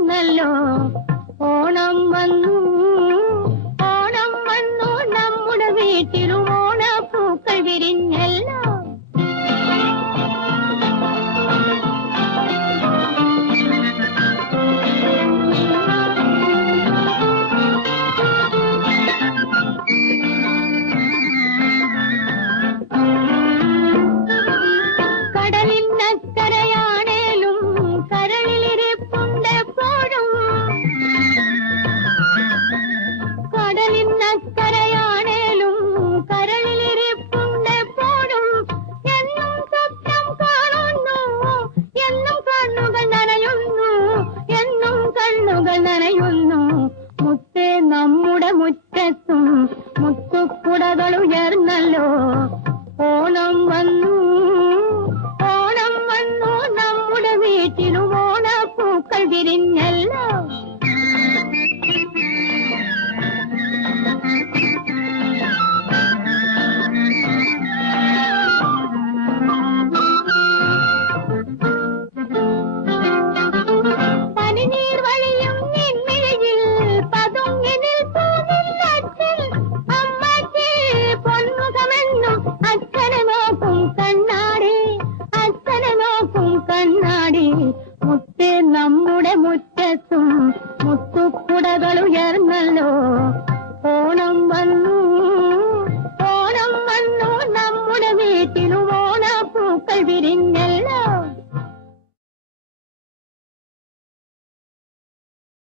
ഉയർന്നല്ലോ. ഓണം വന്നു ഓണം വന്നു നമ്മുടെ വീട്ടിലും ഓണപ്പൂക്കൾ വിരിഞ്ഞല്ലോ. കടലിനക്കരയാണേലും കരളിലിരിപ്പുണ്ടെപ്പോഴും കടലിനക്കരയാണേലും കരളിലിരിപ്പുണ്ടെപ്പോഴും എന്നും സ്വപ്നം കാണുന്നു, എന്നും കണ്ണുകൾ നനയുന്നു, എന്നും കണ്ണുകൾ നനയുന്നു. മുത്തേ നമ്മുടെ മുറ്റത്തും മുത്തുക്കുടകൾ ഉയർന്നല്ലോ. ഓണം വന്നു ഓണം വന്നു നമ്മുടെ വീട്ടിലും ഓണപ്പൂക്കൾ വിരിഞ്ഞല്ലോ.